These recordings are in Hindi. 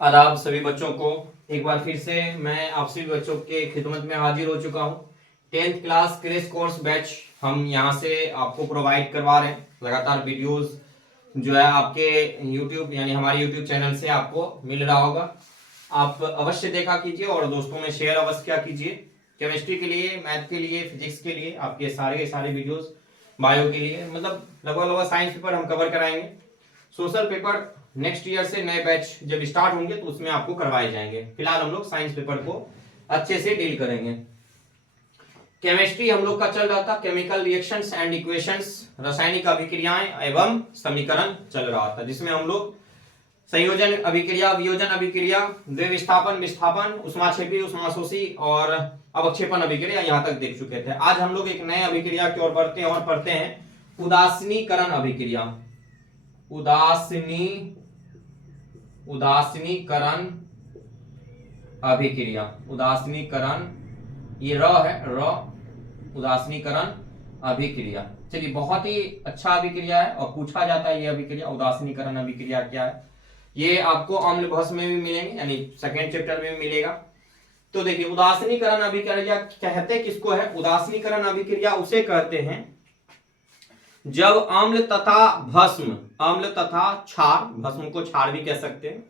आदाब सभी बच्चों को। एक बार फिर से मैं आप सभी बच्चों के खिदमत में हाजिर हो चुका हूँ। 10th class crash course batch हम यहाँ से आपको प्रोवाइड करवा रहे हैं। लगातार वीडियोस जो है आपके YouTube यानी हमारे YouTube चैनल से आपको मिल रहा होगा। आप अवश्य देखा कीजिए और दोस्तों में शेयर अवश्य क्या कीजिए। केमिस्ट्री के लिए, मैथ के लिए, फिजिक्स के लिए आपके सारे वीडियोस, बायो के लिए मतलब लगभग साइंस पेपर हम कवर कराएंगे। सोशल पेपर नेक्स्ट ईयर से नए बैच जब स्टार्ट होंगे तो उसमें आपको करवाए जाएंगे। फिलहाल हम लोग साइंस पेपर को अच्छे से डील करेंगे। केमिस्ट्री हम लोग का चल रहा था केमिकल रिएक्शंस एंड इक्वेशंस, रासायनिक अभिक्रियाएं एवं समीकरण चल रहा था, जिसमें हम लोग संयोजन अभिक्रिया, वियोजन अभिक्रिया, द्रव्य विस्थापन, विस्थापन, उष्माक्षेपी, उष्माशोषी और अवक्षेपण अभिक्रिया यहाँ तक देख चुके थे। आज हम लोग एक नए अभिक्रिया की ओर पढ़ते हैं उदासीनीकरण अभिक्रिया। उदासीनीकरण अभिक्रिया, उदासीनीकरण, ये र है, र, उदासीनीकरण अभिक्रिया। चलिए, बहुत ही अच्छा अभिक्रिया है और पूछा जाता है ये अभिक्रिया, उदासीनीकरण अभिक्रिया क्या है। ये आपको अम्ल भस्म में भी मिलेंगे, यानी सेकेंड चैप्टर में भी मिलेगा। तो देखिए, उदासीनीकरण अभिक्रिया कहते किसको है? उदासीनीकरण अभिक्रिया उसे कहते हैं जब अम्ल तथा भस्म, अम्ल तथा क्षार, भस्म को क्षार भी कह सकते हैं,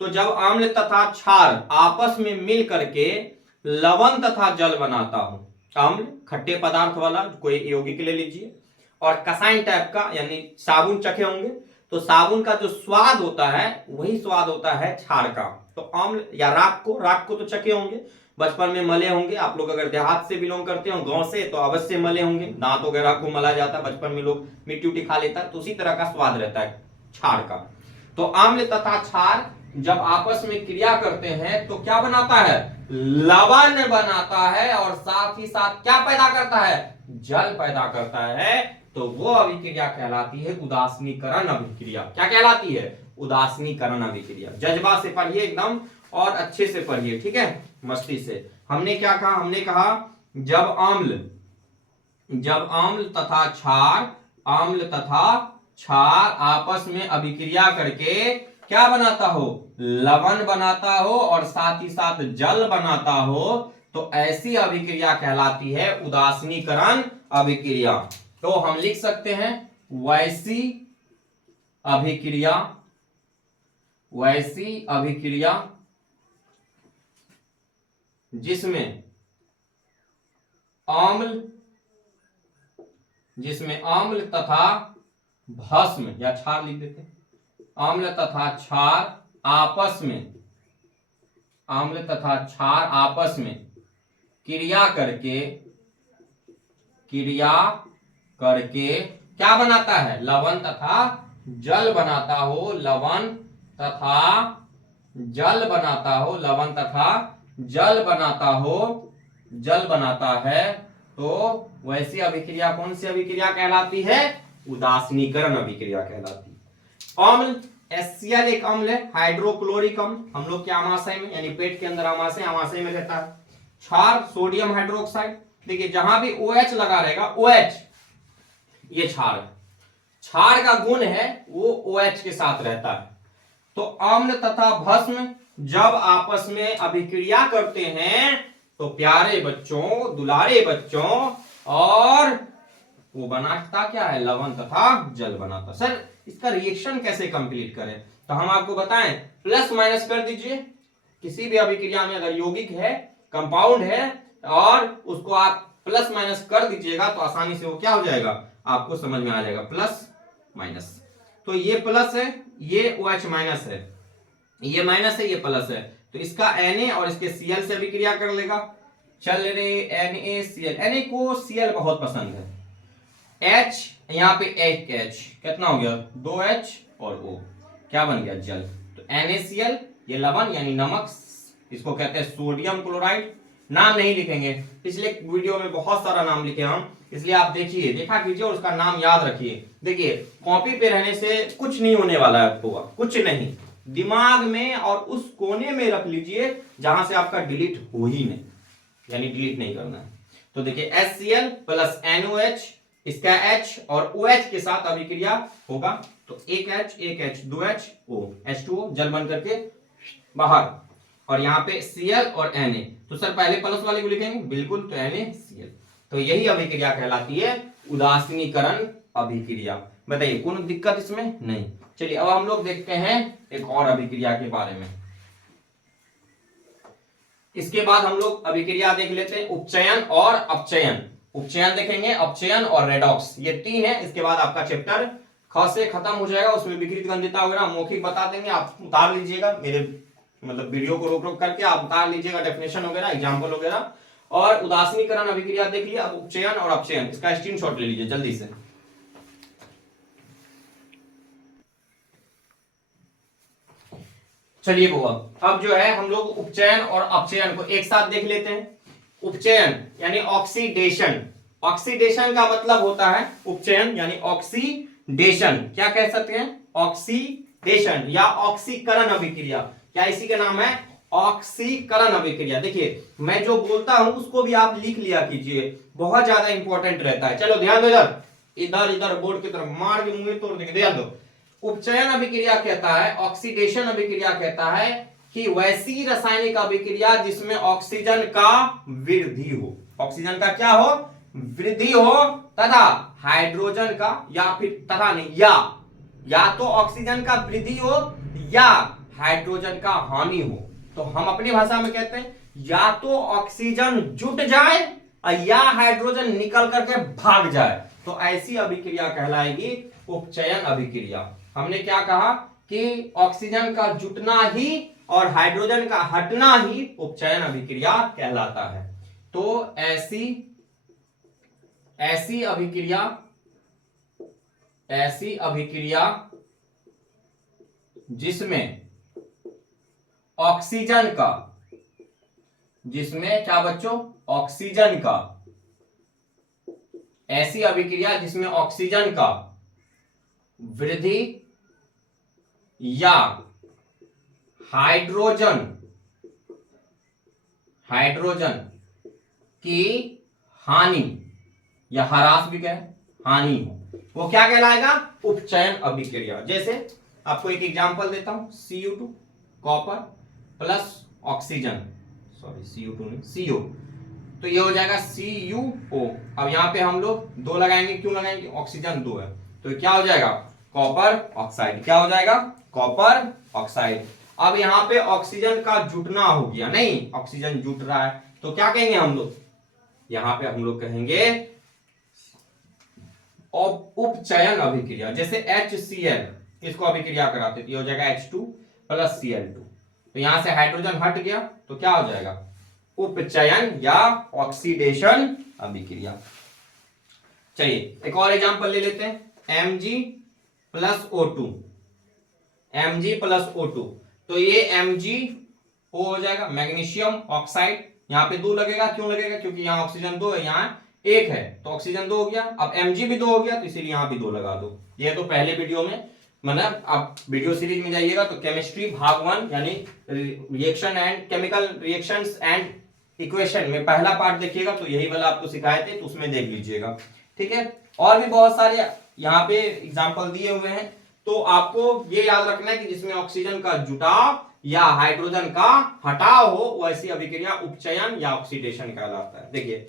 तो जब अम्ल तथा क्षार आपस में मिल करके लवण तथा जल बनाता हो। अम्ल खट्टे पदार्थ वाला कोई यौगिक ले लीजिए, और कसाइन टाइप का, यानी साबुन चखे होंगे, तो साबुन का जो स्वाद होता है वही स्वाद होता है क्षार का। तो अम्ल या राख को तो चखे होंगे, बचपन में मले होंगे। आप लोग अगर देहात से बिलोंग करते हो, गांव से, तो अवश्य मले होंगे। दांत वगैरह को मला जाता है, बचपन में लोग मिट्टी उट्टी खा लेता है, तो उसी तरह का स्वाद रहता है क्षार का। तो अम्ल तथा क्षार जब आपस में क्रिया करते हैं तो क्या बनाता है? लवण बनाता है, और साथ ही साथ क्या पैदा करता है? जल पैदा करता है। तो वो अभिक्रिया कहलाती है उदासीनीकरण अभिक्रिया। क्या कहलाती है? उदासीनीकरण अभिक्रिया। जज्बा से पढ़िए एकदम, और अच्छे से पढ़िए, ठीक है, मस्ती से। हमने क्या कहा? हमने कहा जब अम्ल तथा क्षार, अम्ल तथा क्षार आपस में अभिक्रिया करके क्या बनाता हो? लवण बनाता हो, और साथ ही साथ जल बनाता हो, तो ऐसी अभिक्रिया कहलाती है उदासीनीकरण अभिक्रिया। तो हम लिख सकते हैं वैसी अभिक्रिया, वैसी अभिक्रिया जिसमें अम्ल तथा भस्म, या क्षार लिख देते हैं, अम्ल तथा क्षार आपस में, अम्ल तथा क्षार आपस में क्रिया करके क्या बनाता है? लवण तथा जल बनाता हो, लवण तथा जल बनाता हो, लवण तथा जल बनाता है। तो वैसी अभिक्रिया कौन सी अभिक्रिया कहलाती है? उदासीनीकरण अभिक्रिया कहलाती है। अम्ल HCl एक अम्ल है, हाइड्रोक्लोरिक अम्ल, हम लोग के आमाशय में, यानी पेट के अंदर आमाशय में रहता है। क्षार सोडियम हाइड्रोक्साइड, देखिए जहां भी OH लगा रहेगा, OH ये क्षार है, क्षार का गुण है वो OH के साथ रहता है। तो अम्ल तथा भस्म जब आपस में अभिक्रिया करते हैं तो प्यारे बच्चों, दुलारे बच्चों, और वो बनाता क्या है? लवण तथा जल बनाता। सर इसका रिएक्शन कैसे कंप्लीट करें? तो हम आपको बताएं, प्लस माइनस कर दीजिए। किसी भी अभिक्रिया में अगर यौगिक है, कंपाउंड है, और उसको आप प्लस माइनस कर दीजिएगा तो आसानी से वो क्या हो जाएगा? आपको समझ में आ जाएगा, प्लस माइनस। तो ये प्लस है, ये OH माइनस है, ये माइनस है, ये प्लस है, तो इसका Na और इसके Cl से अभिक्रिया कर लेगा। चल रे NaCl, Na को Cl बहुत पसंद है। H, यहाँ पे एक H, कितना हो गया? 2H और O, क्या बन गया? जल। तो NaCl ये लवण यानी नमक, इसको कहते हैं सोडियम क्लोराइड। नाम नहीं लिखेंगे, पिछले वीडियो में बहुत सारा नाम लिखे हम, इसलिए आप देखिए, देखा कीजिए और उसका नाम याद रखिए। देखिए, कॉपी पे रहने से कुछ नहीं होने वाला है आपको, कुछ नहीं, दिमाग में और उस कोने में रख लीजिए जहां से आपका डिलीट हो ही नहीं, यानी डिलीट नहीं करना है। तो देखिए HCl प्लस NOH, इसका H और OH के साथ अभिक्रिया होगा, तो एक H 2H O, H2O जल बन करके बाहर, और यहाँ पे Cl और Na, तो सर पहले प्लस वाले को लिखेंगे, बिल्कुल, तो NaCl। तो यही अभिक्रिया कहलाती है उदासीनीकरण अभिक्रिया। बताइए कोई दिक्कत इसमें नहीं। चलिए अब हम लोग देखते हैं एक और अभिक्रिया के बारे में। इसके बाद हम लोग अभिक्रिया देख लेते हैं उपचयन और अपचयन। उपचयन देखेंगे, अपचयन और रेडॉक्स, ये तीन है। इसके बाद आपका चैप्टर ख से खत्म हो जाएगा। उसमें विकृत गंधिता वगैरह मौखिक बता देंगे, आप उतार लीजिएगा, मेरे मतलब वीडियो को रोक रोक करके आप उतार लीजिएगा डेफिनेशन वगैरह, एग्जाम्पल वगैरह। और उदासीनीकरण अभिक्रिया देख लिया। अब उपचयन और अपचयन, इसका स्क्रीनशॉट ले लीजिए जल्दी से। चलिए बुआ, अब जो है हम लोग उपचयन और अपचयन को एक साथ देख लेते हैं। उपचयन यानी ऑक्सीडेशन, ऑक्सीडेशन का मतलब होता है उपचयन यानी ऑक्सीडेशन, क्या कह सकते हैं, ऑक्सीडेशन या ऑक्सीकरण अभिक्रिया। क्या इसी का नाम है, ऑक्सीकरण अभिक्रिया। देखिए मैं जो बोलता हूं उसको भी आप लिख लिया कीजिए, बहुत ज्यादा इंपॉर्टेंट रहता है। चलो ध्यान दो, इधर इधर इधर बोर्ड की तरफ मार के मुंह तोड़ देंगे, ध्यान दो। उपचयन अभिक्रिया कहता है, ऑक्सीडेशन अभिक्रिया कहता है कि वैसी रासायनिक अभिक्रिया जिसमें ऑक्सीजन का वृद्धि हो, ऑक्सीजन का क्या हो, वृद्धि हो, तथा हाइड्रोजन का, या फिर तथा नहीं, या तो ऑक्सीजन का वृद्धि हो या हाइड्रोजन का हानि हो। तो हम अपनी भाषा में कहते हैं या तो ऑक्सीजन जुट जाए या हाइड्रोजन निकल करके भाग जाए, तो ऐसी अभिक्रिया कहलाएगी उपचयन अभिक्रिया। हमने क्या कहा कि ऑक्सीजन का जुटना ही और हाइड्रोजन का हटना ही उपचयन अभिक्रिया कहलाता है। तो ऐसी अभिक्रिया जिसमें ऑक्सीजन का, जिसमें क्या बच्चों, ऑक्सीजन का, ऐसी अभिक्रिया जिसमें ऑक्सीजन का वृद्धि या हाइड्रोजन की हानि या ह्रास भी कहे, हानि हो, वो क्या कहलाएगा, उपचयन अभिक्रिया। जैसे आपको एक एग्जांपल देता हूं, Cu2 copper plus oxygen, sorry Cu2 नहीं CO, तो ये हो जाएगा CuO। अब यहां पे हम लोग दो लगाएंगे, क्यों लगाएंगे, ऑक्सीजन दो है, तो क्या हो जाएगा, कॉपर ऑक्साइड। क्या हो जाएगा, कॉपर ऑक्साइड। अब यहां पे ऑक्सीजन का जुटना हो गया, नहीं ऑक्सीजन जुट रहा है, तो क्या कहेंगे हम लोग, यहां पे हम लोग कहेंगे उपचयन अभिक्रिया। जैसे HCl, इसको अभिक्रिया कराते तो हो जाएगा H2 प्लस Cl2, तो यहां से हाइड्रोजन हट गया, तो क्या हो जाएगा, उपचयन या ऑक्सीडेशन अभिक्रिया। चलिए एक और एग्जांपल ले लेते हैं, Mg plus O2, Mg plus O2, तो ये MgO हो जाएगा, मैग्नीशियम ऑक्साइड। यहाँ पे दो लगेगा, क्यों लगेगा, क्योंकि यहाँ ऑक्सीजन दो है, यहाँ एक है, तो ऑक्सीजन दो हो गया। अब Mg भी दो हो गया, तो इसीलिए यहाँ भी दो लगा दो। ये तो पहले वीडियो में, मतलब आप वीडियो सीरीज में जाइएगा तो केमिस्ट्री भाग 1 यानी reaction and chemical reactions and equation में पहला पार्ट देखिएगा, तो यही वाला आपको सिखाए थे, तो उसमें देख लीजिएगा, ठीक है। और भी बहुत सारे यहाँ पे एग्जांपल दिए हुए हैं, तो आपको ये याद रखना है कि जिसमें ऑक्सीजन का जुटाव या हाइड्रोजन का हटाव हो, वैसी अभिक्रिया उपचयन या ऑक्सीडेशन कहलाता है। देखिए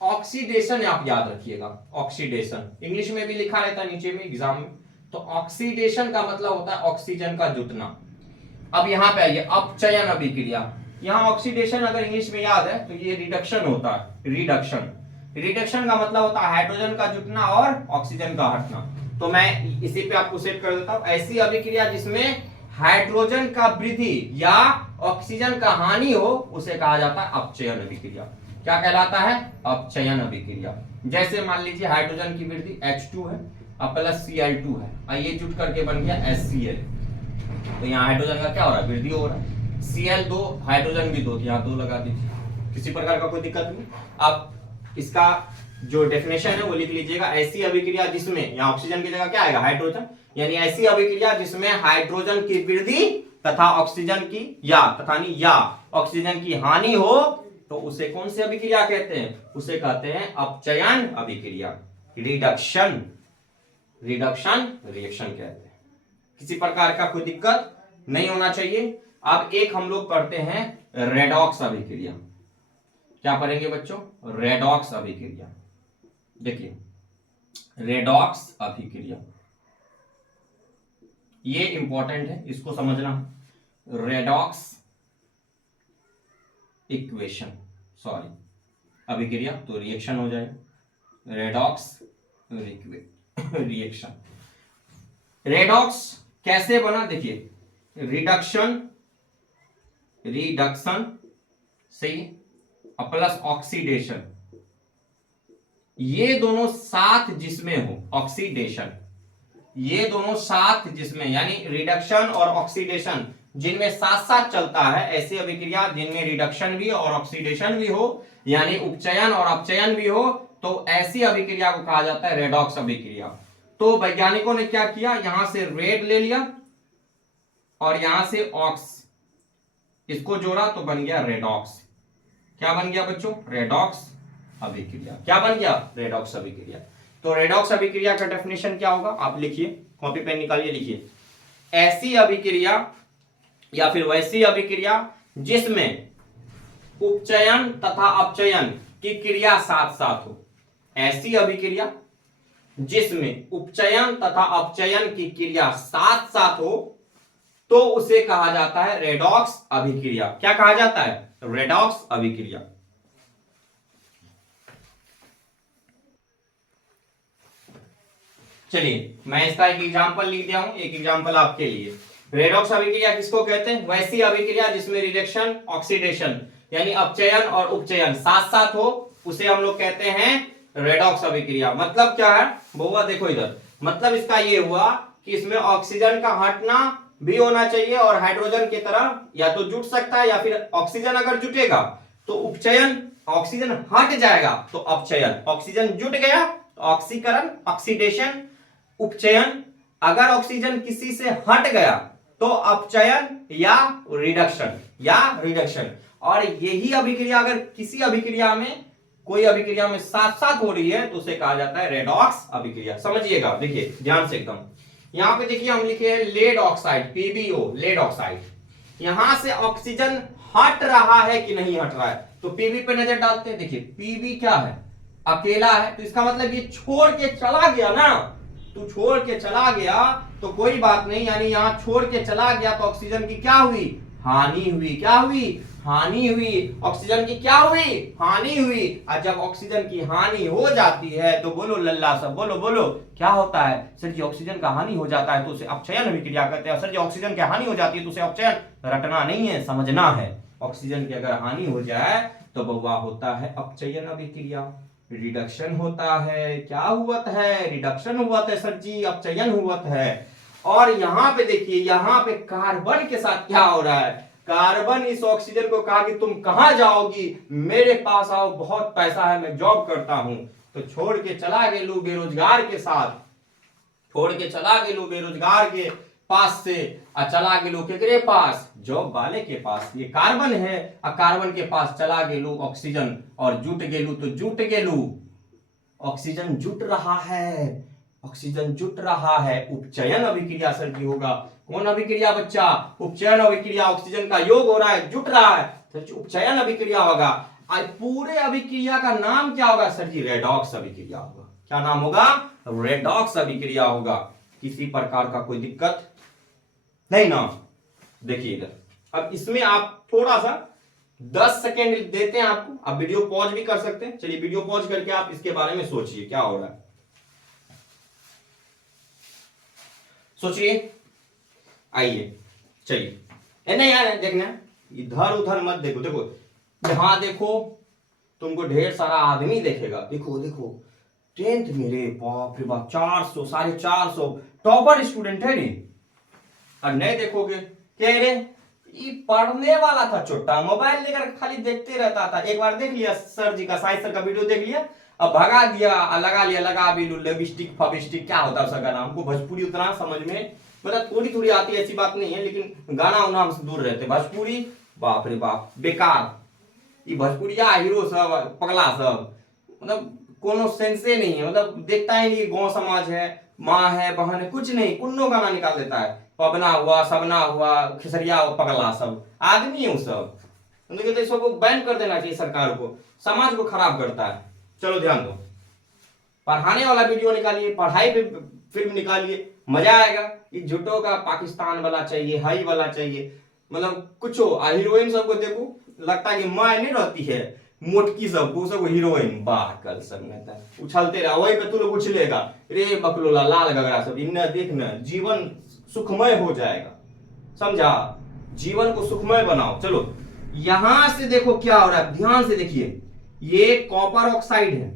ऑक्सीडेशन आप याद रखिएगा, ऑक्सीडेशन इंग्लिश में भी लिखा रहता है नीचे में एग्जाम में, तो ऑक्सीडेशन का मतलब होता है ऑक्सीजन का जुटना। अब यहाँ पे आइए अपचयन अभिक्रिया, यहाँ ऑक्सीडेशन अगर इंग्लिश में याद है तो ये रिडक्शन होता है, रिडक्शन का मतलब होता है हाइड्रोजन का जुटना और ऑक्सीजन का हटना। तो मैं इसी पे आपको सेट कर देता हूं, ऐसी अभिक्रिया जिसमें हाइड्रोजन का वृद्धि या ऑक्सीजन का हानि हो, उसे कहा जाता है अपचयन अभिक्रिया। क्या कहलाता है, अपचयन अभिक्रिया। जैसे मान लीजिए हाइड्रोजन की वृद्धि H2 है और प्लस Cl2 है, और ये जुट करके बन गया HCl, तो यहाँ हाइड्रोजन का क्या हो रहा है, वृद्धि हो रहा है। Cl2 हाइड्रोजन भी दो, यहाँ दो लगा दीजिए, किसी प्रकार का कोई दिक्कत नहीं। अब इसका जो डेफिनेशन है वो लिख लीजिएगा, ऐसी अभिक्रिया जिसमें, यहाँ ऑक्सीजन की जगह क्या आएगा, हाइड्रोजन, यानी ऐसी अभिक्रिया जिसमें हाइड्रोजन की वृद्धि तथा ऑक्सीजन की या ऑक्सीजन की हानि हो, तो उसे कौन सी अभिक्रिया कहते हैं, उसे कहते हैं अपचयन अभिक्रिया, रिडक्शन रिएक्शन कहते हैं। किसी प्रकार का कोई दिक्कत नहीं होना चाहिए। अब एक हम लोग पढ़ते हैं रेडॉक्स अभिक्रिया। क्या पढ़ेंगे बच्चों? रेडॉक्स अभिक्रिया। देखिए रेडॉक्स अभिक्रिया ये इंपॉर्टेंट है, इसको समझना। रेडॉक्स इक्वेशन, सॉरी अभिक्रिया तो रिएक्शन हो जाए, रेडॉक्स रिएक्शन। रेडॉक्स कैसे बना? देखिए रिडक्शन से प्लस ऑक्सीडेशन, ये दोनों साथ जिसमें हो, ऑक्सीडेशन ये दोनों साथ जिसमें, यानी रिडक्शन और ऑक्सीडेशन जिनमें साथ साथ चलता है, ऐसी अभिक्रिया जिनमें रिडक्शन भी और ऑक्सीडेशन भी हो, यानी उपचयन और अपचयन भी हो, तो ऐसी अभिक्रिया को कहा जाता है रेडॉक्स अभिक्रिया। तो वैज्ञानिकों ने क्या किया, यहां से रेड ले लिया और यहां से ऑक्स, इसको जोड़ा तो बन गया रेडॉक्स। क्या बन गया बच्चों? रेडॉक्स अभिक्रिया। क्या बन गया? रेडॉक्स अभिक्रिया। तो रेडॉक्स अभिक्रिया का डेफिनेशन क्या होगा? आप लिखिए, कॉपी पेन निकालिए, लिखिए ऐसी अभिक्रिया या फिर वैसी अभिक्रिया जिसमें उपचयन तथा अपचयन की क्रिया साथ साथ हो। ऐसी अभिक्रिया जिसमें उपचयन तथा अपचयन की क्रिया साथ साथ हो तो उसे कहा जाता है रेडॉक्स अभिक्रिया। क्या कहा जाता है? रेडॉक्स अभिक्रिया। चलिए मैं इसका एक एग्जांपल लिख दिया हूं, एक एग्जांपल आपके लिए। रेडॉक्स अभिक्रिया किसको कहते हैं? वैसी अभिक्रिया जिसमें रिडक्शन ऑक्सीडेशन यानी अपचयन और उपचयन साथ साथ हो, उसे हम लोग कहते हैं रेडॉक्स अभिक्रिया। मतलब क्या है बउआ? देखो इधर, मतलब इसका ये हुआ कि इसमें ऑक्सीजन का हटना भी होना चाहिए और हाइड्रोजन की तरह या तो जुट सकता है या फिर ऑक्सीजन अगर जुटेगा तो उपचयन, ऑक्सीजन हट जाएगा तो अपचयन, ऑक्सीजन जुट गया तो ऑक्सीकरण ऑक्सीडेशन, उपचयन, अगर ऑक्सीजन किसी से हट गया तो अपचयन या रिडक्शन। और यही अभिक्रिया अगर किसी अभिक्रिया में, कोई अभिक्रिया में साथ साथ हो रही है तो उसे कहा जाता है रेडॉक्स अभिक्रिया। समझिएगा, देखिए ध्यान से एकदम। यहां पे देखिए हम लिखे हैं लेड ऑक्साइड, पीबीओ, लेड ऑक्साइड। यहां से ऑक्सीजन हट रहा है कि नहीं हट रहा है, तो पीबी पे नजर डालते हैं। देखिए पीबी क्या है? अकेला है, तो इसका मतलब ये छोड़ के चला गया ना। तू छोड़ के चला गया तो कोई बात नहीं, यानी यहां छोड़ के चला गया तो ऑक्सीजन की क्या हुई? हानि हुई। क्या हुई? हानि हुई। ऑक्सीजन की क्या हुई? हानि हुई। और जब ऑक्सीजन की हानि हो जाती है तो बोलो लल्ला सब, बोलो बोलो क्या होता है? सर जी ऑक्सीजन का हानि हो जाता है तो उसे अपचयन अभिक्रिया कहते हैं। सर जी ऑक्सीजन की हानि हो जाती है तो उसे अपचयन, रटना नहीं है, समझना है। ऑक्सीजन की अगर हानि हो जाए तो बउआ होता है अपचयन अभिक्रिया, रिडक्शन होता है। क्या हुआ है? रिडक्शन हुआ है सर जी, अपचयन हुआ है। और यहां पे देखिए, यहां पे कार्बन के साथ क्या हो रहा है? कार्बन इस ऑक्सीजन को कहा कि तुम कहां जाओगी, मेरे पास आओ, बहुत पैसा है, मैं जॉब करता हूं। तो छोड़ के चला गेलू बेरोजगार के साथ, छोड़ के चला गेलू बेरोजगार के पास से, और चला गेलू केकरे पास? जॉब वाले के पास। ये कार्बन है और कार्बन के पास चला गेलू ऑक्सीजन, और जुट गेलू तो जुट गेलू, ऑक्सीजन जुट रहा है, ऑक्सीजन जुट रहा है। उपचयन अभिक्रिया सर जी होगा। कौन अभिक्रिया बच्चा? उपचयन अभिक्रिया। ऑक्सीजन का योग हो रहा है, जुट रहा है, तो उपचयन अभिक्रिया होगा। पूरे अभिक्रिया का नाम क्या होगा सर जी? रेडॉक्स अभिक्रिया होगा। क्या नाम होगा? रेडॉक्स अभिक्रिया होगा। किसी प्रकार का कोई दिक्कत नहीं ना? देखिए इधर, अब इसमें आप थोड़ा सा 10 सेकेंड देते हैं आपको, आप वीडियो पॉज भी कर सकते हैं। चलिए वीडियो पॉज करके आप इसके बारे में सोचिए क्या हो रहा है, सोचिए। आइए चलिए, नहीं यार देखना, इधर उधर मत देखो, देखो यहां देखो, तुमको ढेर सारा आदमी देखेगा। देखो देखो 10th मेरे बाप रे बाप 400 450 टॉपर स्टूडेंट है रे। और नहीं देखोगे क्या रे, ये पढ़ने वाला था छोटा, मोबाइल लेकर खाली देखते रहता था। एक बार देख लिया सर जी का, साइंस सर का वीडियो देख लिया, अब भगा दिया, लगा लिया, लगा भी लू, लिपस्टिक फबिस्टिक क्या होता है उसका नाम, हमको भोजपुरी उतना समझ में मतलब थोड़ी थोड़ी आती है, ऐसी बात नहीं है, लेकिन गाना उना हमसे दूर रहते। भोजपुरी बाप रे बाप बेकार, ये भोजपुरिया हीरो सब पगला सब, मतलब कोनो सेंसे नहीं है, मतलब देखता ही नहीं गांव समाज है, माँ है, बहन है, कुछ नहीं, कुन्नो गाना निकाल देता है। पबना हुआ, सबना हुआ, खिसरिया पगला, सब आदमी है वो सब। तो कहते हैं इसको बैन कर देना चाहिए सरकार को, समाज को खराब करता है। चलो ध्यान दो, पढ़ाने वाला वीडियो निकालिए, पढ़ाई पे फिल्म निकालिए, मजा आएगा। ये झूठों का पाकिस्तान वाला चाहिए, हाई वाला चाहिए, मतलब कुछ हो। हीरोइन सबको देखो, लगता है कि माँ नहीं रहती है, मोटकी सबको, सबको हीरोइन बाह कल सब में उछलते रहा, वही पे तू लोग उछलेगा, रे बकलोला लाल गगरा सब। इन्हें देखना, जीवन सुखमय हो जाएगा, समझा? जीवन को सुखमय बनाओ। चलो यहां से देखो क्या हो रहा है, ध्यान से देखिए, ये कॉपर ऑक्साइड है,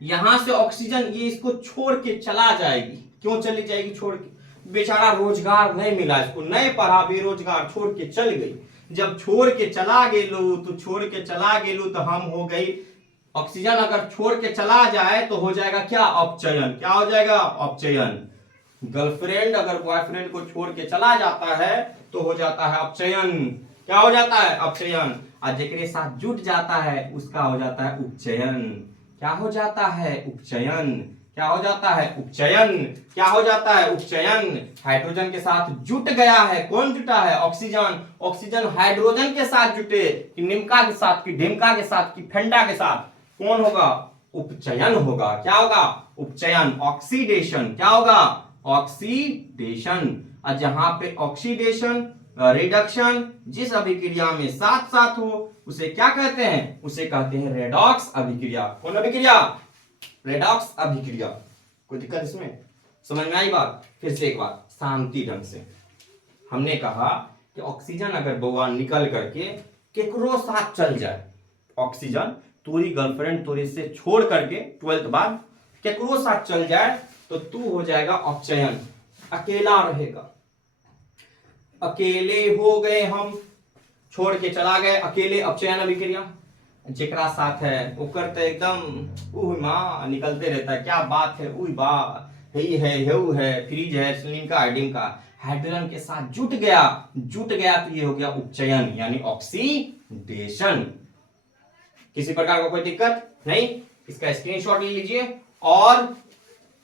यहां से ऑक्सीजन ये इसको छोड़ के चला जाएगी। क्यों चली जाएगी छोड़ के? बेचारा रोजगार नहीं मिला इसको, नहीं पढ़ा, बेरोजगार, छोड़ के चल गई। जब छोड़ के चला गेलू तो छोड़ के चला गेलू तो हम हो गई, ऑक्सीजन अगर छोड़ के चला जाए तो हो जाएगा क्या? अपचयन। क्या हो जाएगा? अपचयन। गर्लफ्रेंड अगर बॉयफ्रेंड को छोड़ के चला जाता है तो हो जाता है अपचयन। क्या हो जाता है? अपचयन। और जेकरे साथ जुट जाता है उसका हो जाता है उपचयन। क्या हो जाता है? उपचयन। क्या हो जाता है? उपचयन। क्या हो जाता है? उपचयन। हाइड्रोजन के साथ जुट गया है, कौन जुटा है? ऑक्सीजन। ऑक्सीजन हाइड्रोजन के साथ जुटे, कि निमका के साथ, कि ढिमका के साथ, कि फेंडा के साथ, कौन होगा? उपचयन होगा। क्या होगा? उपचयन। ऑक्सीडेशन। क्या होगा? ऑक्सीडेशन। और जहां पे ऑक्सीडेशन, रिडक्शन जिस अभिक्रिया में साथ साथ हो उसे क्या कहते हैं? उसे कहते हैं रेडॉक्स अभिक्रिया। कौन अभिक्रिया? रेडॉक्स अभिक्रिया। कोई दिक्कत इसमें? समझ में आई बात? फिर से एक बात शांति ढंग से। हमने कहा कि ऑक्सीजन अगर बउआ निकल करके केकरो साथ चल जाए, ऑक्सीजन तोरी गर्लफ्रेंड तोरी से छोड़ करके 12th बाद केकरो साथ चल जाए तो तू हो जाएगा अपचयन, अकेला रहेगा। अकेले हो गए हम, छोड़ के चला गए, अकेले, अपचयन अभिक्रिया। जेकरा साथ है वो करते एकदम उह माँ निकलते रहता है, क्या बात है, उह बा ही है, हेऊ है, फ्रीज है, स्लिम का, हाइडिम का। हाइड्रोजन के साथ जुट गया तो ये हो गया उपचयन, यानी ऑक्सीडेशन। किसी प्रकार का कोई दिक्कत नहीं? इसका स्क्रीनशॉट ले लीजिए और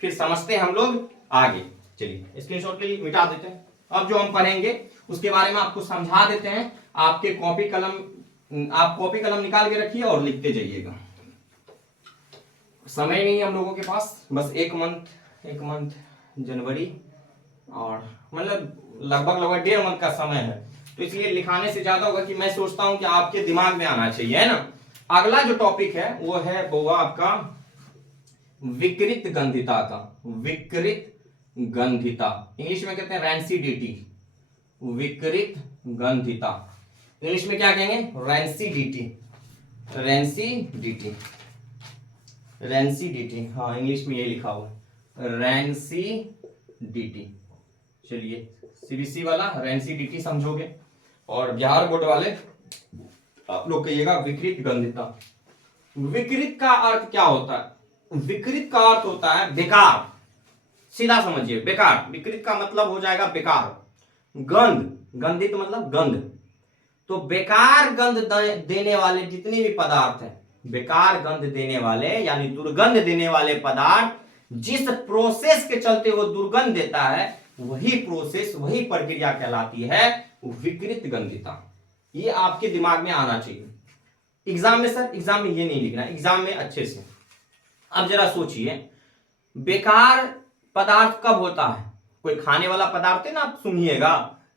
फिर समझते हैं हम लोग आगे। चलिए स्क्रीनशॉट ले लीजिए, मिटा देते हैं। अब जो हम पढ़ेंगे उसके बारे में आपको समझा देते हैं। आपके कॉपी कलम, आप कॉपी कलम निकाल के रखिए और लिखते जाइएगा। समय नहीं है हम लोगों के पास, बस एक मंथ जनवरी, और मतलब लगभग 1.5 मंथ का समय है, तो इसलिए लिखाने से ज्यादा होगा कि मैं सोचता हूं कि आपके दिमाग में आना चाहिए, है ना। अगला जो टॉपिक है वो है बउआ आपका विकृत गंधिता का। विकृत गंधिता इंग्लिश में कहते हैं रैंसिडिटी। विकृत गंधिता इंग्लिश में क्या कहेंगे? रैंसिडिटी। रैंसिडिटी, रैंसिडिटी, हाँ इंग्लिश में ये लिखा हुआ है रैंसिडिटी। चलिए सीबीसी वाला रैंसिडिटी समझोगे, और बिहार बोर्ड वाले आप लोग कहिएगा विकृत गंधिता। विकृत का अर्थ क्या होता है? विकृत का अर्थ होता है बेकार, सीधा समझिए, बेकार। विकृत का मतलब हो जाएगा बेकार। गंध, गंधित मतलब गंध, तो बेकार गंध देने वाले जितने भी पदार्थ हैं, बेकार गंध देने वाले यानी दुर्गंध देने वाले पदार्थ, जिस प्रोसेस के चलते वो दुर्गंध देता है, वही प्रोसेस, वही प्रक्रिया कहलाती है विकृत गंधिता। ये आपके दिमाग में आना चाहिए। एग्जाम में सर, एग्जाम में ये नहीं लिखना, एग्जाम में अच्छे से। अब जरा सोचिए, बेकार पदार्थ कब होता है? कोई खाने वाला पदार्थ है ना, आप सुनिएगा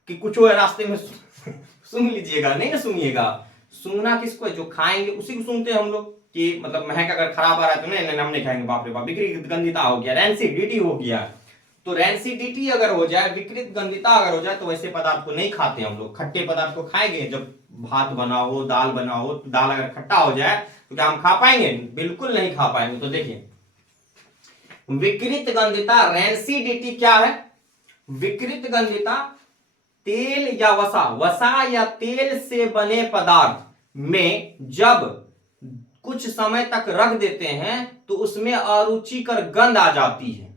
कि कुछ हो रास्ते में सुन लीजिएगा, नहीं ना सुनिएगा। सुनना किसको है? जो खाएंगे उसी को सुनते हैं हम लोग, कि मतलब महक अगर खराब आ रहा है तो नहीं हम नहीं खाएंगे, बाप रे बाप विकृत गंधिता हो गया, रैंसिडिटी हो गया। तो रैंसिडिटी अगर हो जाए, विकृत गंधिता अगर हो जाए, तो वैसे पदार्थ को नहीं खाते हम लोग। खट्टे पदार्थ को खाएंगे, जब भात बना हो, दाल बना हो, तो दाल अगर खट्टा हो जाए तो क्या हम खा पाएंगे? बिल्कुल नहीं खा पाएंगे। तो देखिए विकृत गंधिता, रैंसिडिटी क्या है? विकृत गंधिता तेल या वसा या तेल से बने पदार्थ में जब कुछ समय तक रख देते हैं तो उसमें अरुचिकर गंध आ जाती है,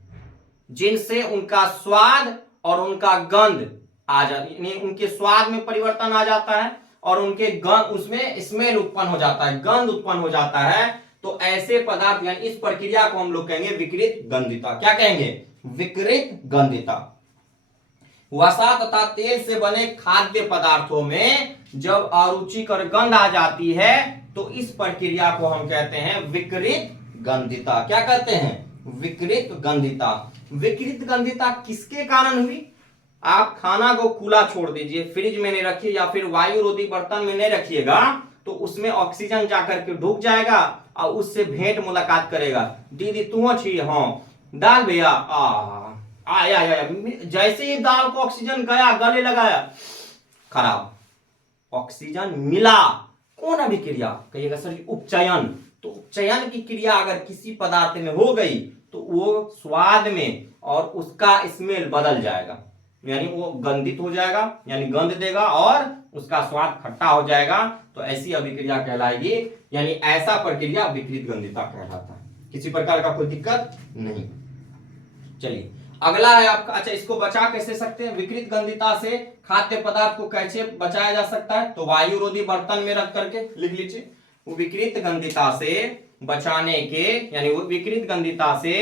जिनसे उनका स्वाद और उनका गंध आ जाती है, यानी उनके स्वाद में परिवर्तन आ जाता है और उनके गंध, उसमें स्मेल उत्पन्न हो जाता है, गंध उत्पन्न हो जाता है। तो ऐसे पदार्थ यानी इस प्रक्रिया को हम लोग कहेंगे विकृत गंधिता। क्या कहेंगे? विकृत गंधिता। वसा तथा तेल से बने खाद्य पदार्थों में जब अरुचिकर गंध आ जाती है तो इस प्रक्रिया को हम कहते हैं विकृत गंधिता। क्या कहते हैं? विकृत गंधिता। विकृत गंधिता किसके कारण हुई? आप खाना को खुला छोड़ दीजिए, फ्रिज में नहीं रखिए या फिर वायु रोधी बर्तन में नहीं रखिएगा तो उसमें ऑक्सीजन जाकर के ढुक जाएगा और उससे भेंट मुलाकात करेगा। दीदी तू अच्छी, हाँ दाल भैया, आया जैसे ही दाल को ऑक्सीजन गया, गले लगाया, खराब। ऑक्सीजन मिला, कौन अभिक्रिया? कहिएगा सर उपचयन। तो उपचयन की क्रिया अगर किसी पदार्थ में हो गई तो वो स्वाद में और उसका स्मेल बदल जाएगा, यानी वो गंधित हो जाएगा, यानी गंध देगा और उसका स्वाद खट्टा हो जाएगा। तो ऐसी अभिक्रिया कहलाएगी, यानी ऐसा प्रक्रिया विकृत गंधिता कहलाता है। किसी प्रकार का कोई दिक्कत नहीं। चलिए अगला है आपका, अच्छा इसको बचा कैसे सकते हैं? विकृत गंधिता से खाद्य पदार्थ को कैसे बचाया जा सकता है? तो वायु रोधी बर्तन में रख करके लिख लीजिए। विकृत गंधिता से बचाने के, यानी विकृत गंधिता से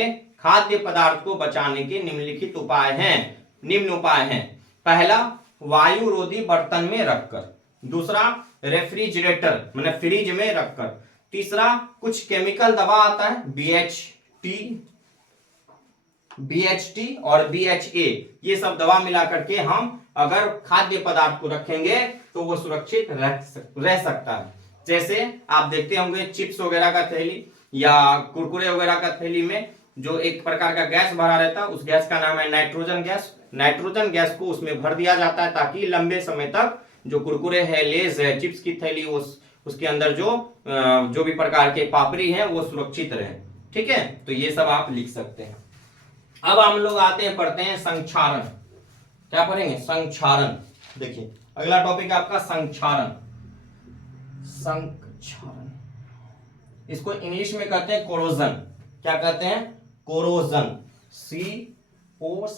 खाद्य पदार्थ को बचाने के निम्नलिखित उपाय हैं। निम्न उपाय हैं। पहला, वायु रोधी बर्तन में रखकर। दूसरा, रेफ्रिजरेटर माने फ्रिज में रखकर। तीसरा, कुछ केमिकल दवा आता है BHT और BHA, ये सब दवा मिला करके हम अगर खाद्य पदार्थ को रखेंगे तो वो सुरक्षित रह सकता है। जैसे आप देखते होंगे चिप्स वगैरह का थैली या कुरकुरे वगैरह का थैली में जो एक प्रकार का गैस भरा रहता है, उस गैस का नाम है नाइट्रोजन गैस। नाइट्रोजन गैस को उसमें भर दिया जाता है ताकि लंबे समय तक जो कुरकुरे है, लेज है, चिप्स की थैली, उसके अंदर जो भी प्रकार के पापड़ी है वो सुरक्षित रहे। ठीक है, तो ये सब आप लिख सकते हैं। अब हम लोग आते हैं, पढ़ते हैं संक्षारण। क्या पढ़ेंगे? संक्षारण। देखिए अगला टॉपिक है आपका संक्षारण। संक्षारण, इसको इंग्लिश में कहते हैं कोरोजन। क्या कहते हैं? कोरोजन। COSSION,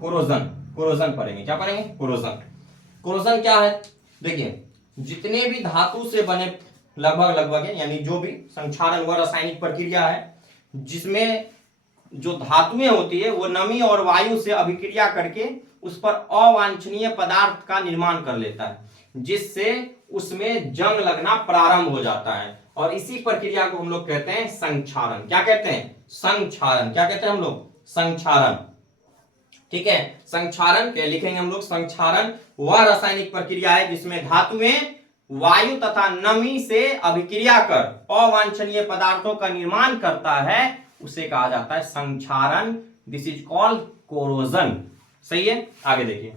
corrosion. कोरोजन पढ़ेंगे। क्या पढ़ेंगे? कोरोजन। कोरोजन क्या है? देखिए जितने भी धातु से बने लगभग यानी जो भी संक्षारण वह रासायनिक प्रक्रिया है जिसमें जो धातुएं होती है वो नमी और वायु से अभिक्रिया करके उस पर अवांछनीय पदार्थ का निर्माण कर लेता है, जिससे उसमें जंग लगना प्रारंभ हो जाता है। और इसी प्रक्रिया को हम लोग कहते हैं संक्षारण। क्या कहते हैं? संक्षारण। क्या कहते हैं हम लोग? संक्षारण। ठीक है, संक्षारण क्या लिखेंगे हम लोग? संक्षारण वह रासायनिक प्रक्रिया है जिसमें धातुएं वायु तथा नमी से अभिक्रिया कर अवांछनीय पदार्थों का निर्माण करता है, उसे कहा जाता है संक्षारण। This is called corrosion. सही है, आगे देखिए।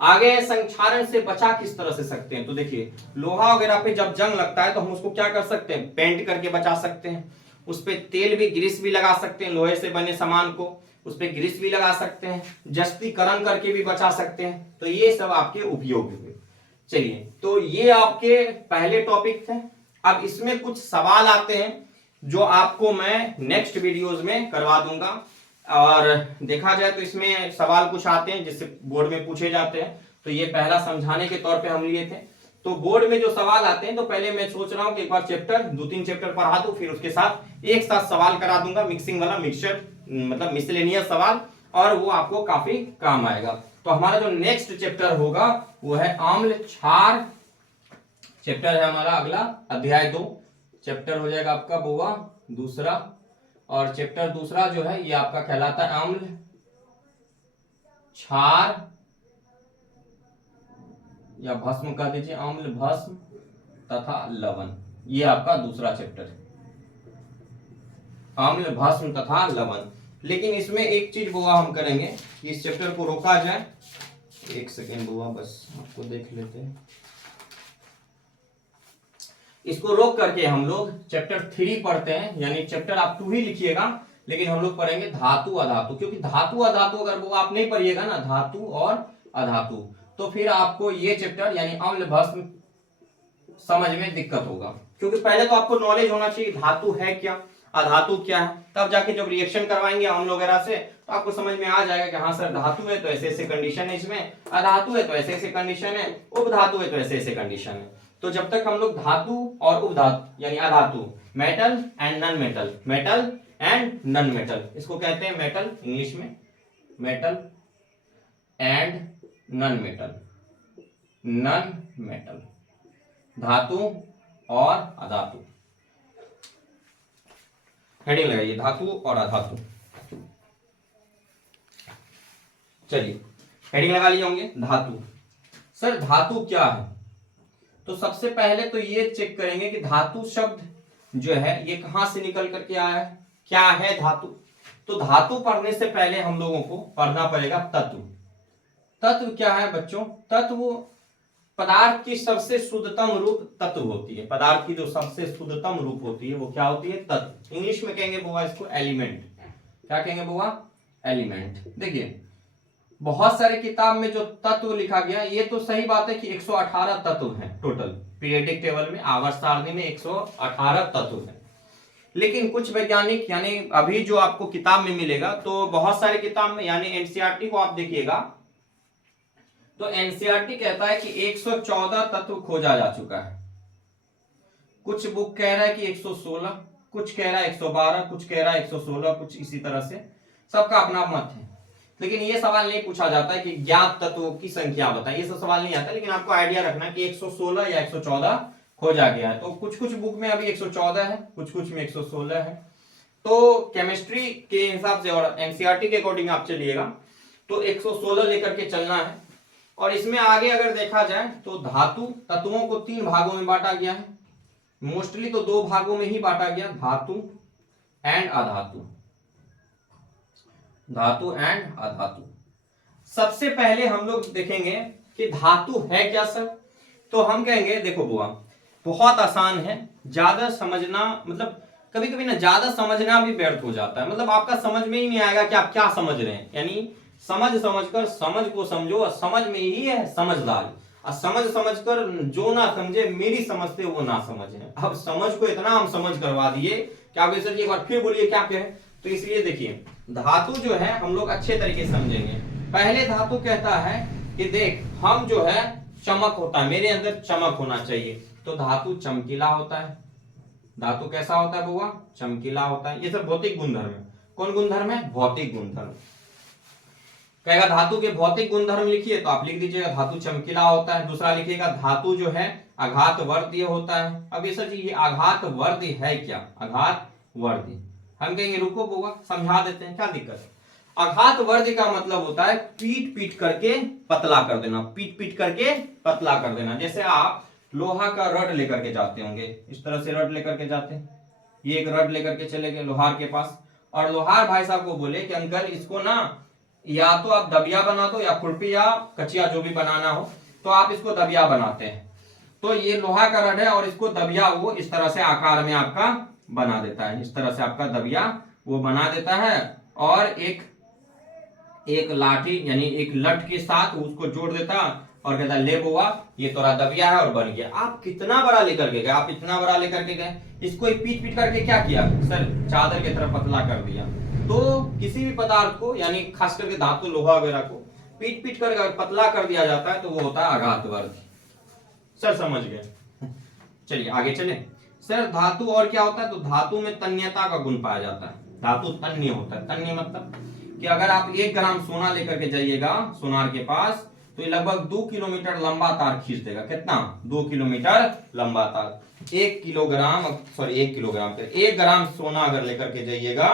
आगे संक्षारण से बचा किस तरह से सकते हैं? तो देखिए लोहा वगैरह पे जब जंग लगता है तो हम उसको क्या कर सकते हैं? पेंट करके बचा सकते हैं। उस पे तेल भी, ग्रीस भी लगा सकते हैं। लोहे से बने सामान को उस पे ग्रीस भी लगा सकते हैं। जस्तीकरण करके भी बचा सकते हैं। तो ये सब आपके उपयोग हुए। चलिए, तो ये आपके पहले टॉपिक थे। अब इसमें कुछ सवाल आते हैं जो आपको मैं नेक्स्ट वीडियोस में करवा दूंगा। और देखा जाए तो इसमें सवाल कुछ आते हैं जिससे बोर्ड में पूछे जाते हैं। तो ये पहला समझाने के तौर पे हम लिए थे। तो बोर्ड में जो सवाल आते हैं तो पहले मैं सोच रहा हूं कि एक बार चैप्टर 2-3 चैप्टर पढ़ा दूं, फिर उसके साथ एक साथ सवाल करा दूंगा, मिक्सिंग वाला, मिक्सचर मतलब मिसलेनियस सवाल, और वो आपको काफी काम आएगा। तो हमारा जो नेक्स्ट चैप्टर होगा वो है आम्ल क्षार। चैप्टर है हमारा अगला अध्याय 2। चैप्टर हो जाएगा आपका बुआ दूसरा, और चैप्टर दूसरा जो है ये आपका कहलाता है आम्ल क्षार या भस्म कह दीजिए, आम्ल भस्म तथा लवण। ये आपका दूसरा चैप्टर है, आम्ल भस्म तथा लवण। लेकिन इसमें एक चीज बुआ हम करेंगे, इस चैप्टर को रोका जाए। एक सेकेंड बुआ, बस आपको देख लेते हैं। इसको रोक करके हम लोग चैप्टर 3 पढ़ते हैं, यानी चैप्टर आप 2 ही लिखिएगा, लेकिन हम लोग पढ़ेंगे धातु अधातु। क्योंकि धातु अधातु अगर वो आप नहीं पढ़िएगा ना, धातु और अधातु, तो फिर आपको ये चैप्टर यानी अम्ल भस्म समझ में दिक्कत होगा। क्योंकि पहले तो आपको नॉलेज होना चाहिए धातु है क्या, अधातु क्या है, तब जाके जब रिएक्शन करवाएंगे अम्ल वगैरह से तो आपको समझ में आ जाएगा कि हाँ सर धातु है तो ऐसे ऐसे कंडीशन है इसमें, अधातु है तो ऐसे ऐसे कंडीशन है, उपधातु है तो ऐसे ऐसे कंडीशन है। तो जब तक हम लोग धातु और उपधातु यानी अधातु, metal and non metal, metal and non metal, इसको कहते हैं मेटल इंग्लिश में, metal and non metal, non metal, धातु और अधातु। हेडिंग लगाइए, धातु और अधातु। चलिए हेडिंग लगा लिए होंगे। धातु, सर धातु क्या है? तो सबसे पहले तो ये चेक करेंगे कि धातु शब्द जो है ये कहां से निकल करके आया है, क्या है धातु। तो धातु पढ़ने से पहले हम लोगों को पढ़ना पड़ेगा तत्व। तत्व क्या है बच्चों? तत्व पदार्थ की सबसे शुद्धतम रूप तत्व होती है। पदार्थ की जो सबसे शुद्धतम रूप होती है वो क्या होती है? तत्व। इंग्लिश में कहेंगे बुआ इसको एलिमेंट। क्या कहेंगे बुआ? एलिमेंट। देखिए बहुत सारे किताब में जो तत्व लिखा गया, ये तो सही बात है कि 118 तत्व हैं टोटल पीरियडिक टेबल में, आवर्त सारणी में 118 तत्व हैं। लेकिन कुछ वैज्ञानिक यानी अभी जो आपको किताब में मिलेगा, तो बहुत सारे किताब में यानी एनसीईआरटी को आप देखिएगा तो एनसीईआरटी कहता है कि 114 तत्व खोजा जा चुका है। कुछ बुक कह रहा है कि 116, कुछ कह रहा है 112, कुछ कह रहा है 116, कुछ इसी तरह से, सबका अपना मत है। लेकिन ये सवाल नहीं पूछा जाता है कि ज्ञात तत्वों की संख्या बताएं, ये सब सवाल नहीं आता। लेकिन आपको आइडिया रखना कि 116 या 114 खोजा गया है। तो कुछ कुछ बुक में अभी 114 है, कुछ कुछ में 116 है। तो केमिस्ट्री के हिसाब से और एनसीईआरटी के अकॉर्डिंग आप चलिएगा तो 116 लेकर के चलना है। और इसमें आगे अगर देखा जाए तो धातु तत्वों को 3 भागों में बांटा गया है। मोस्टली तो 2 भागों में ही बांटा गया, धातु एंड अधातु, धातु एंड अधातु। सबसे पहले हम लोग देखेंगे कि धातु है क्या सर। तो हम कहेंगे देखो बुआ बहुत आसान है, ज्यादा समझना मतलब कभी कभी ना ज्यादा समझना भी व्यर्थ हो जाता है। मतलब आपका समझ में ही नहीं आएगा कि आप क्या समझ रहे हैं। यानी समझ समझकर समझ को समझो, और समझ में ही है समझदारी। और समझ समझकर जो ना समझे मेरी समझते वो ना समझे। अब समझ को इतना हम समझ करवा दिए कि आप सर जी एक बार फिर बोलिए क्या कहें। तो इसलिए देखिए धातु जो है हम लोग अच्छे तरीके से समझेंगे। पहले धातु कहता है कि देख हम जो है चमक होता है, मेरे अंदर चमक होना चाहिए। तो धातु चमकीला होता है। धातु कैसा होता है बुआ? चमकीला होता है। ये सब भौतिक गुणधर्म है। कौन गुणधर्म है? भौतिक गुणधर्म। कहेगा धातु के भौतिक गुणधर्म लिखिए तो आप लिख दीजिएगा धातु चमकीला होता है। दूसरा लिखिएगा धातु जो है आघात वर्धीय होता है। अब ये सर जी ये आघात वर्धीय है क्या? आघात वर्धीय हम कहेंगे रुको बुआ समझा देते हैं, क्या दिक्कत है। आघात वर्धीय का मतलब होता है पीट पीट करके पतला कर देना, पीट पीट करके पतला कर देना। जैसे आप लोहा का रड लेकर के जाते होंगे, इस तरह से रड लेकर के जाते हैं, ये एक रड लेकर के चले गए लोहार के पास, और लोहार भाई साहब को बोले कि अंकल इसको ना या तो आप दबिया बना दो या खुरपी या कचिया जो भी बनाना हो, तो आप इसको दबिया बनाते हैं। तो ये लोहा का रड है और इसको दबिया वो इस तरह से आकार में आपका बना देता है। इस तरह से आपका दबिया वो बना देता है और एक लाठी यानी एक लठ के साथ उसको जोड़ देता और कहता ले बुआ ये तोरा दबिया है और बन गया। आप कितना बड़ा लेकर के गए? आप इतना बड़ा लेकर के गए, इसको पीट पीट करके क्या किया सर? चादर की तरफ पतला कर दिया। तो किसी भी पदार्थ को यानी खास करके धातु लोहा वगैरह को पीट पीट कर पतला कर दिया जाता है तो वो होता है आघात वर्धीय। सर समझ गए? चलिए आगे चले। सर धातु और क्या होता है? तो धातु में तन्यता का गुण पाया जाता है। धातु तन्य होता है। तन्य मतलब कि अगर आप 1 ग्राम सोना लेकर के जाइएगा सोनार के पास तो ये लगभग 2 किलोमीटर लंबा तार खींच देगा। कितना? 2 किलोमीटर लंबा तार। 1 किलोग्राम 1 ग्राम सोना अगर लेकर के जाइएगा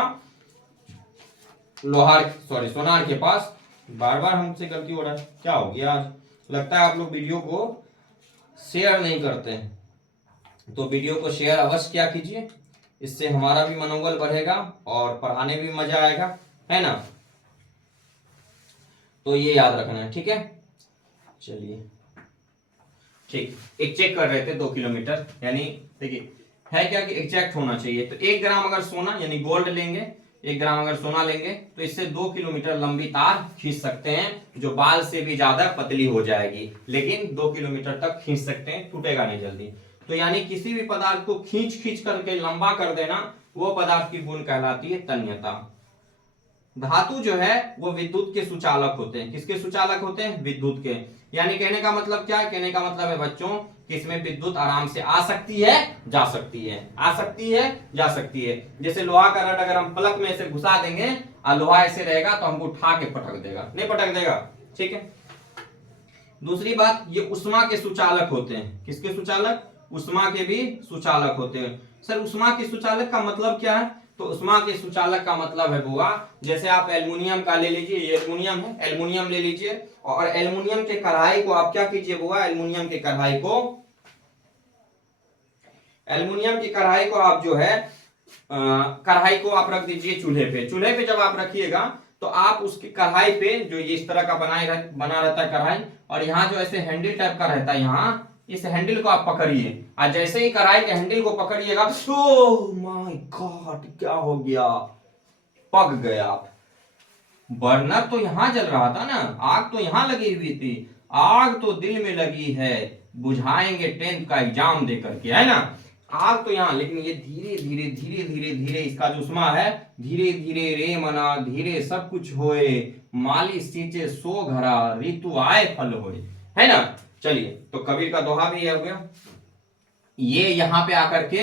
सोनार के पास, बार बार हमसे गलती हो रहा है, क्या हो गया आज? लगता है आप लोग वीडियो को शेयर नहीं करते हैं। तो वीडियो को शेयर अवश्य क्या कीजिए, इससे हमारा भी मनोबल बढ़ेगा और पढ़ाने भी मजा आएगा, है ना। तो ये याद रखना है, ठीक है। चलिए ठीक, एक चेक कर रहे थे 2 किलोमीटर, यानी देखिए है क्या कि एग्जैक्ट होना चाहिए। तो 1 ग्राम अगर सोना यानी गोल्ड लेंगे, 1 ग्राम अगर सोना लेंगे तो इससे 2 किलोमीटर लंबी तार खींच सकते हैं, जो बाल से भी ज्यादा पतली हो जाएगी, लेकिन 2 किलोमीटर तक खींच सकते हैं, टूटेगा नहीं जल्दी। तो यानी किसी भी पदार्थ को खींच खींच करके लंबा कर देना, वो पदार्थ की गुण कहलाती है तन्यता। धातु जो है वो विद्युत के सुचालक होते हैं। किसके सुचालक होते हैं? विद्युत के। यानी कहने का मतलब क्या है? कहने का मतलब है बच्चों कि इसमें विद्युत आराम से आ सकती है, जा सकती है, आ सकती है, जा सकती है। जैसे लोहा का रड अगर हम प्लग में ऐसे घुसा देंगे और लोहा ऐसे रहेगा तो हमको उठा के पटक देगा, नहीं पटक देगा, ठीक है। दूसरी बात, ये उष्मा के सुचालक होते हैं। किसके सुचालक? उष्मा के भी सुचालक होते हैं। सर उष्मा के सुचालक का मतलब क्या है? तो उष्मा के सुचालक का मतलब है बुआ, जैसे आप एल्युमिनियम का ले लीजिए, ये एल्युमिनियम है, एल्युमिनियम ले लीजिए और एल्युमिनियम के कढ़ाई को आप क्या कीजिए बुआ, एल्युमिनियम की कढ़ाई को आप जो है कढ़ाई को आप रख दीजिए चूल्हे पे। चूल्हे पे जब आप रखिएगा तो आप उसकी कढ़ाई पे जो ये इस तरह का बना रहता है कढ़ाई, और यहाँ जो ऐसे हैंडल टाइप का रहता है, यहाँ इस हैंडल को आप पकड़िए और जैसे ही कढ़ाई के हैंडल को पकड़िएगा, ओह माय गॉड क्या हो गया, पक गया आप। बर्नर तो यहां जल रहा था ना, आग तो यहां लगी हुई थी, आग तो दिल में लगी है, बुझाएंगे 10th का एग्जाम दे करके, है ना। आग तो यहाँ, लेकिन ये धीरे धीरे धीरे धीरे धीरे इसका जो उष्मा है, धीरे धीरे रे मना धीरे सब कुछ होए, माली सींचे सो घरा ऋतु आए फल होए, है ना। चलिए, तो कबीर का दोहा भी हो गया। ये यहां पे आकर के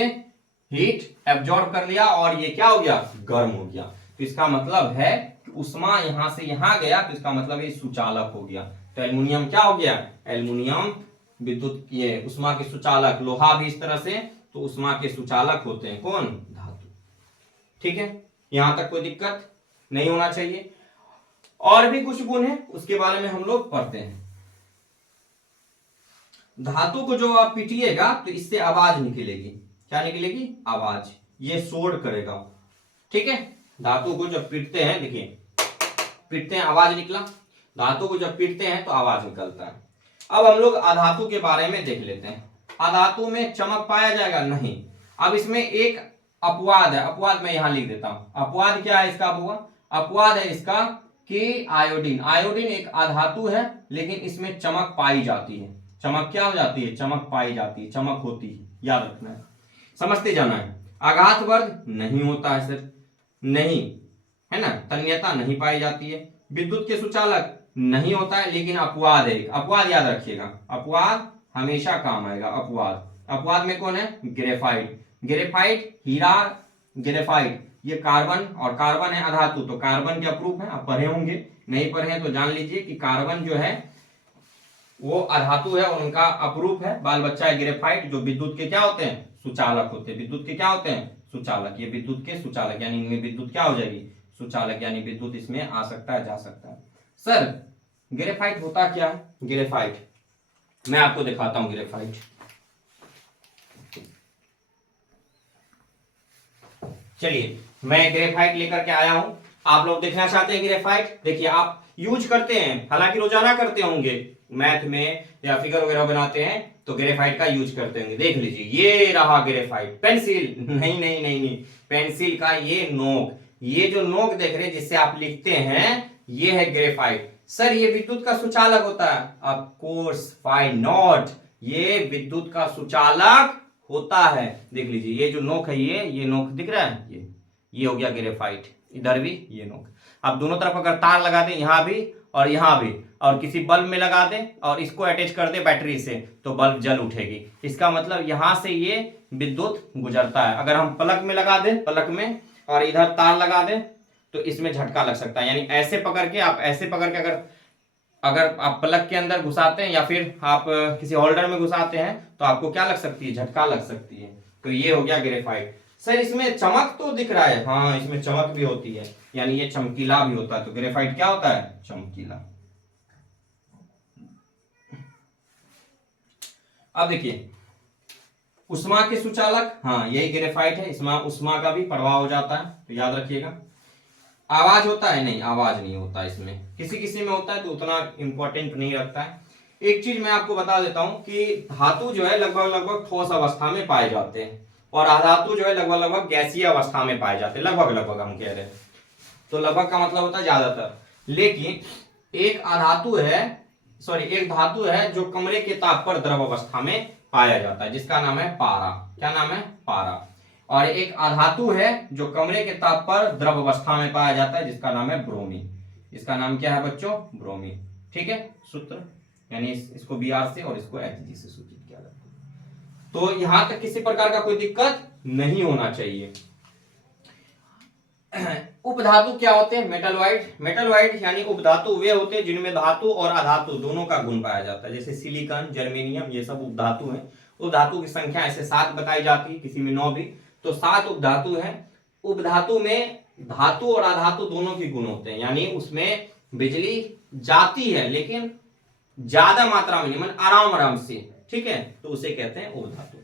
हीट एब्जॉर्ब कर लिया और ये क्या हो गया, गर्म हो गया। तो इसका मतलब है कि उष्मा यहां से यहां गया, तो इसका मतलब ये सुचालक हो गया। तो एल्युमिनियम क्या हो गया, एल्युमिनियम विद्युत, ये उष्मा के सुचालक। लोहा भी इस तरह से, तो उष्मा के सुचालक होते हैं कौन, धातु। ठीक है, यहां तक कोई दिक्कत नहीं होना चाहिए। और भी कुछ गुण है, उसके बारे में हम लोग पढ़ते हैं। धातु को जो आप पीटिएगा तो इससे आवाज निकलेगी। क्या निकलेगी, आवाज, ये शोर करेगा, ठीक है। धातु को जब पीटते हैं, देखिए पीटते हैं आवाज निकला, धातु को जब पीटते हैं तो आवाज निकलता है। अब हम लोग अधातु के बारे में देख लेते हैं। अधातु में चमक पाया जाएगा, नहीं। अब इसमें एक अपवाद है, अपवाद मैं यहां लिख देता हूं। अपवाद क्या है इसका बुआ, अपवाद है इसका कि आयोडीन। आयोडीन एक अधातु है लेकिन इसमें चमक पाई जाती है। चमक क्या हो जाती है, चमक पाई जाती है, चमक होती है, याद रखना है, समझते जाना है। आघात वर्ग नहीं होता है सर, नहीं, है ना, तन्यता नहीं पाई जाती है। विद्युत के सुचालक नहीं होता है, लेकिन अपवाद है, अपवाद याद रखिएगा, अपवाद हमेशा काम आएगा। अपवाद, अपवाद में कौन है, ग्रेफाइट। ग्रेफाइट, हीरा, ग्रेफाइट, ये कार्बन, और कार्बन है अधातु, तो कार्बन के अप्रूप है, आप पढ़े होंगे, नहीं पढ़े हैं तो जान लीजिए कि कार्बन जो है वो अधातु है और उनका अपरूप है बाल बच्चा है ग्रेफाइट, जो विद्युत के क्या होते हैं, सुचालक होते हैं। विद्युत के क्या होते हैं, सुचालक। ये विद्युत के सुचालक, यानी इनमें विद्युत क्या हो जाएगी, सुचालक, यानी विद्युत इसमें आ सकता है, जा सकता है। सर ग्रेफाइट होता क्या है, ग्रेफाइट मैं आपको दिखाता हूं। ग्रेफाइट, चलिए मैं ग्रेफाइट लेकर के आया हूं, आप लोग देखना चाहते हैं ग्रेफाइट। देखिए आप यूज करते हैं, हालांकि रोजाना करते होंगे, मैथ में या फिगर वगैरह बनाते हैं तो ग्रेफाइट का यूज करते होंगे। देख लीजिए, ये रहा ग्रेफाइट। पेंसिल नहीं नहीं नहीं नहीं, पेंसिल का ये नोक, ये जो नोक देख रहे हैं जिससे आप लिखते हैं, ये है ग्रेफाइट। सर ये विद्युत का सुचालक होता है, ऑफ कोर्स, व्हाई नॉट, ये विद्युत का सुचालक होता है। देख लीजिए, ये जो नोक है, ये नोक दिख रहा है, ये हो गया ग्रेफाइट, इधर भी ये नोक। अब दोनों तरफ अगर तार लगा दें, यहां भी और यहां भी, और किसी बल्ब में लगा दें और इसको अटैच कर दे बैटरी से, तो बल्ब जल उठेगी। इसका मतलब यहां से ये विद्युत गुजरता है। अगर हम प्लग में लगा दें, प्लग में, और इधर तार लगा दें तो इसमें झटका लग सकता है। यानी ऐसे पकड़ के, आप ऐसे पकड़ के अगर आप प्लग के अंदर घुसाते हैं या फिर आप किसी होल्डर में घुसाते हैं तो आपको क्या लग सकती है, झटका लग सकती है। तो ये हो गया ग्रेफाइट। सर इसमें चमक तो दिख रहा है, हाँ इसमें चमक भी होती है, यानी ये चमकीला भी होता है। तो ग्रेफाइट क्या होता है, चमकीला। अब देखिए उष्मा के सुचालक, हाँ यही ग्रेफाइट है, इसमें उष्मा का भी प्रभाव हो जाता है, तो याद रखिएगा। आवाज होता है, नहीं आवाज नहीं होता इसमें, किसी किसी में होता है तो उतना इंपॉर्टेंट नहीं रखता है। एक चीज मैं आपको बता देता हूं कि धातु जो है लगभग लगभग ठोस अवस्था में पाए जाते हैं और अधातु जो है लगभग लगभग गैसीय अवस्था में पाए जाते हैं। लगभग लगभग हम कह रहे हैं, तो लगभग का मतलब होता है ज्यादातर। लेकिन एक अधातु है, सॉरी एक धातु है जो कमरे के ताप पर द्रव अवस्था में पाया जाता है, जिसका नाम है पारा। क्या नाम है, पारा। और एक अधातु है जो कमरे के ताप पर द्रव अवस्था में पाया जाता है, जिसका नाम है ब्रोमीन। इसका नाम क्या है बच्चों? ब्रोमीन। ठीक है, सूत्र यानी इसको Br से और इसको Hg से सूचित किया जाता है। तो यहां तक किसी प्रकार का कोई दिक्कत नहीं होना चाहिए। उपधातु क्या होते हैं? मेटलवाइड। मेटलवाइड यानी उपधातु वे होते हैं जिनमें धातु और अधातु दोनों का गुण पाया जाता है, जैसे सिलिकॉन, जर्मेनियम, ये सब उपधातु हैं। उपधातु की संख्या ऐसे 7 बताई जाती है, किसी में 9 भी, तो 7 उपधातु हैं। उपधातु में धातु और अधातु दोनों के गुण होते हैं, यानी उसमें बिजली जाती है लेकिन ज्यादा मात्रा में नहीं, मन आराम आराम से। ठीक है, तो उसे कहते हैं उपधातु।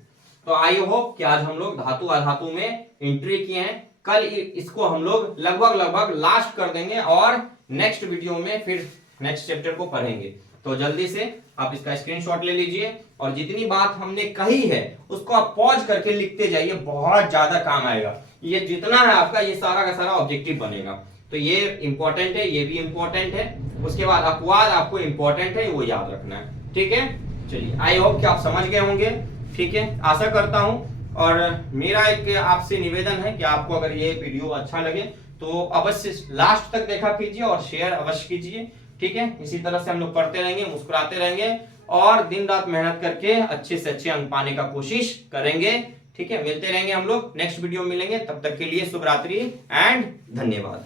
तो आई होप कि आज हम लोग धातु अधातु में एंट्री किए हैं। कल इसको हम लोग लगभग लास्ट कर देंगे और नेक्स्ट वीडियो में फिर नेक्स्ट चैप्टर को पढ़ेंगे। तो जल्दी से आप इसका स्क्रीनशॉट ले लीजिए और जितनी बात हमने कही है उसको आप पॉज करके लिखते जाइए, बहुत ज्यादा काम आएगा। ये जितना है आपका, ये सारा का सारा ऑब्जेक्टिव बनेगा। तो ये इंपॉर्टेंट है, ये भी इंपॉर्टेंट है। उसके बाद अपवाद आपको इंपॉर्टेंट है, वो याद रखना है। ठीक है, चलिए, आई होप कि आप समझ गए होंगे। ठीक है, आशा करता हूं। और मेरा एक आपसे निवेदन है कि आपको अगर ये वीडियो अच्छा लगे तो अवश्य लास्ट तक देखा कीजिए और शेयर अवश्य कीजिए। ठीक है, इसी तरह से हम लोग पढ़ते रहेंगे, मुस्कुराते रहेंगे और दिन रात मेहनत करके अच्छे से अच्छे अंक पाने का कोशिश करेंगे। ठीक है, मिलते रहेंगे हम लोग, नेक्स्ट वीडियो में मिलेंगे। तब तक के लिए शुभ रात्रि एंड धन्यवाद।